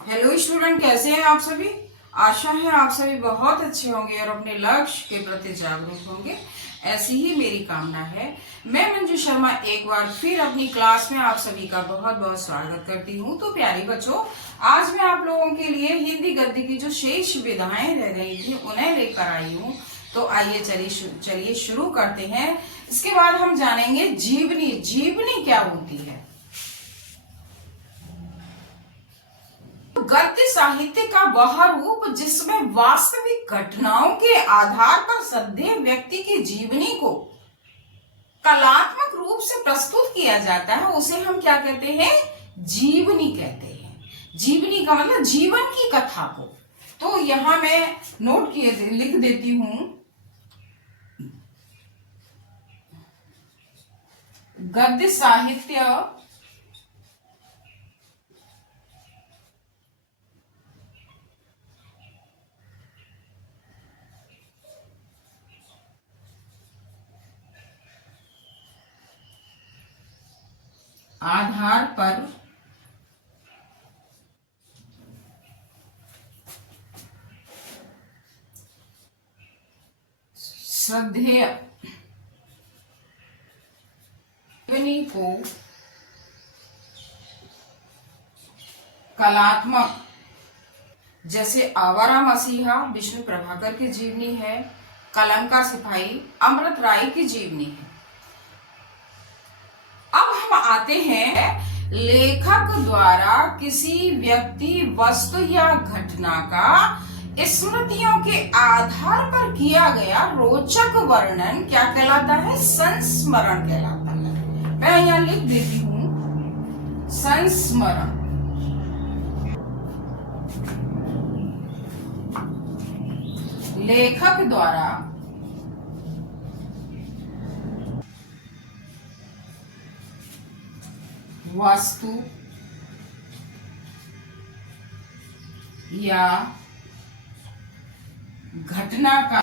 Hello student, कैसे हैं आप सभी। आशा है आप सभी बहुत अच्छे होंगे और अपने लक्ष्य के प्रति जागरूक होंगे। ऐसी ही मेरी कामना है। मैं मंजू शर्मा एक बार फिर अपनी क्लास में आप सभी का बहुत बहुत स्वागत करती हूं। तो प्यारी बच्चों, आज मैं आप लोगों के लिए हिंदी गद्य की जो शेष विधाएं रह गई थी उन्हें लेकर आई हूं। तो आइए चलिए शुरू करते हैं। इसके बाद हम जानेंगे जीवनी। जीवनी क्या होती है। गद्य साहित्य का वह रूप जिसमें वास्तविक घटनाओं के आधार पर श्रद्धेय व्यक्ति की जीवनी को कलात्मक रूप से प्रस्तुत किया जाता है, उसे हम क्या कहते हैं, जीवनी कहते हैं। जीवनी का मतलब जीवन की कथा को। तो यहां मैं नोट किए लिख देती हूं, गद्य साहित्य आधार पर श्रद्धेय जीवनी को कलात्मक, जैसे आवारा मसीहा विष्णु प्रभाकर की जीवनी है, कलम का सिपाही अमृत राय की जीवनी है। अब हम आते हैं लेखक द्वारा किसी व्यक्ति, वस्तु या घटना का स्मृतियों के आधार पर किया गया रोचक वर्णन क्या कहलाता है, संस्मरण कहलाता है। मैं यहां लिख देती हूं, संस्मरण। लेखक द्वारा वस्तु या घटना का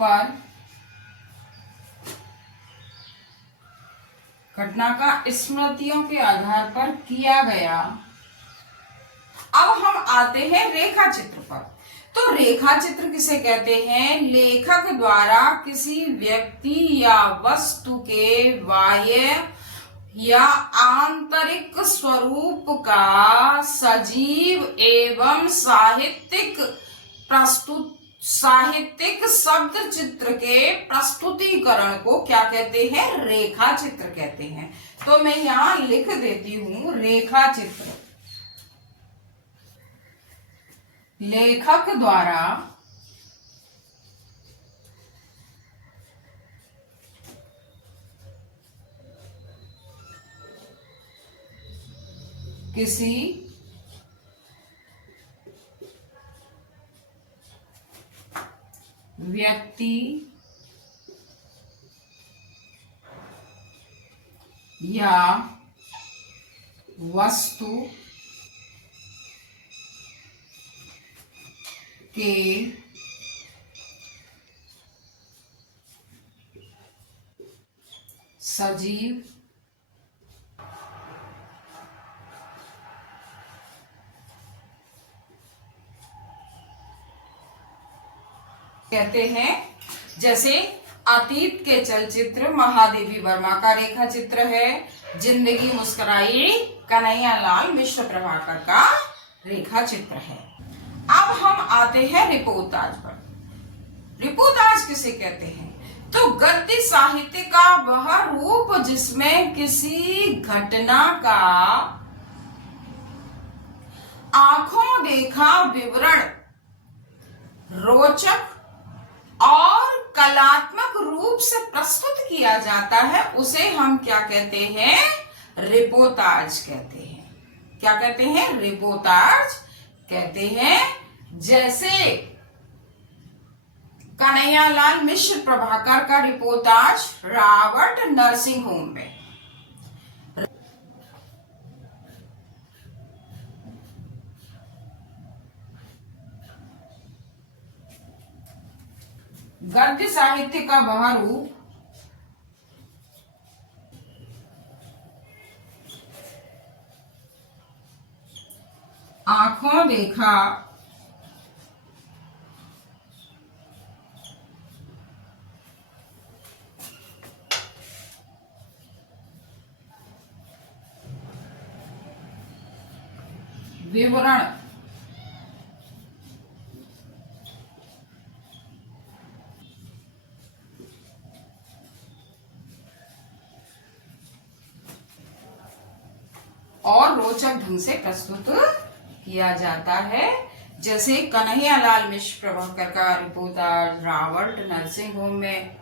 पर घटना का स्मृतियों के आधार पर किया गया। अब हम आते हैं रेखा चित्र पर। तो रेखा चित्र किसे कहते हैं, लेखक द्वारा किसी व्यक्ति या वस्तु के बाह्य या आंतरिक स्वरूप का सजीव एवं साहित्यिक शब्द चित्र के प्रस्तुतिकरण को क्या कहते हैं, रेखा चित्र कहते हैं। तो मैं यहां लिख देती हूं, रेखा चित्र। लेखक द्वारा किसी व्यक्ति या वस्तु के सजीव कहते हैं। जैसे अतीत के चलचित्र महादेवी वर्मा का रेखा चित्र है, जिंदगी मुस्कुराई कन्हैया लाल मिश्र प्रभाकर का रेखा चित्र है। अब हम आते हैं रिपोर्टाज पर। रिपोर्टाज किसे कहते हैं, तो गद्य साहित्य का वह रूप जिसमें किसी घटना का आंखों देखा विवरण रोचक और कलात्मक रूप से प्रस्तुत किया जाता है, उसे हम क्या कहते हैं, रिपोर्टाज कहते हैं। क्या कहते हैं, रिपोर्टाज कहते हैं। जैसे कन्हैयालाल मिश्र प्रभाकर का रिपोर्टाज रॉबर्ट नर्सिंग होम में। गद्य साहित्य का वह रूप आंखों देखा, विवरण, और रोचक ढंग से प्रस्तुत किया जाता है। जैसे कन्हैयालाल मिश्र प्रभाकर का रिपोर्टाज रावट नर्सिंग होम में,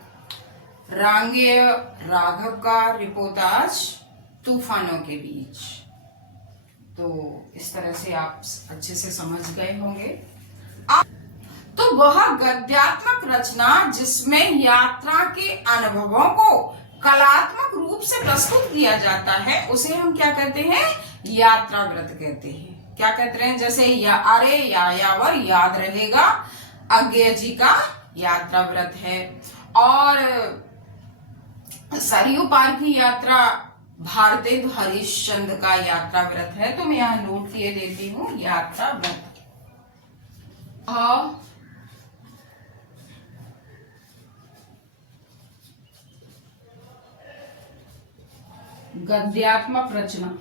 रांगेय राघव का रिपोर्टाज तूफानों के बीच। तो इस तरह से आप अच्छे से समझ गए होंगे। तो वह गद्यात्मक रचना जिसमें यात्रा के अनुभवों को कलात्मक रूप से प्रस्तुत किया जाता है, उसे हम क्या कहते हैं? यात्रा व्रत कहते हैं। क्या कहते हैं? जैसे अरे यायावर याद रहेगा, अज्ञेय जी का यात्रा व्रत है, और सरयू पार की यात्रा भारतेंदु हरिश्चंद्र का यात्रा व्रत है। तो मैं यहाँ नोट किए देती हूँ, यात्रा व्रत। गद्यात्मक रचना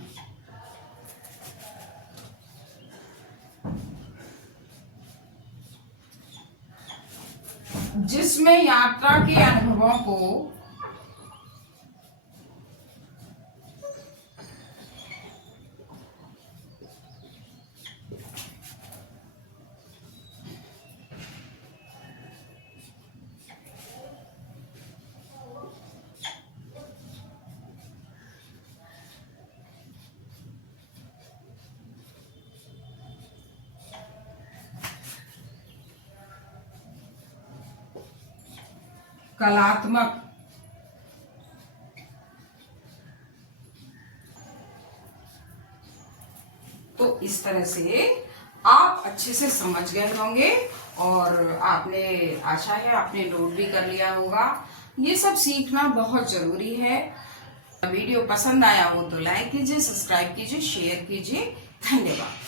जिसमें यात्रा के अनुभवों को कलात्मक तो इस तरह से आप अच्छे से समझ गए होंगे, और आपने, आशा है आपने नोट भी कर लिया होगा। ये सब सीखना बहुत जरूरी है। वीडियो पसंद आया हो तो लाइक कीजिए, सब्सक्राइब कीजिए, शेयर कीजिए। धन्यवाद।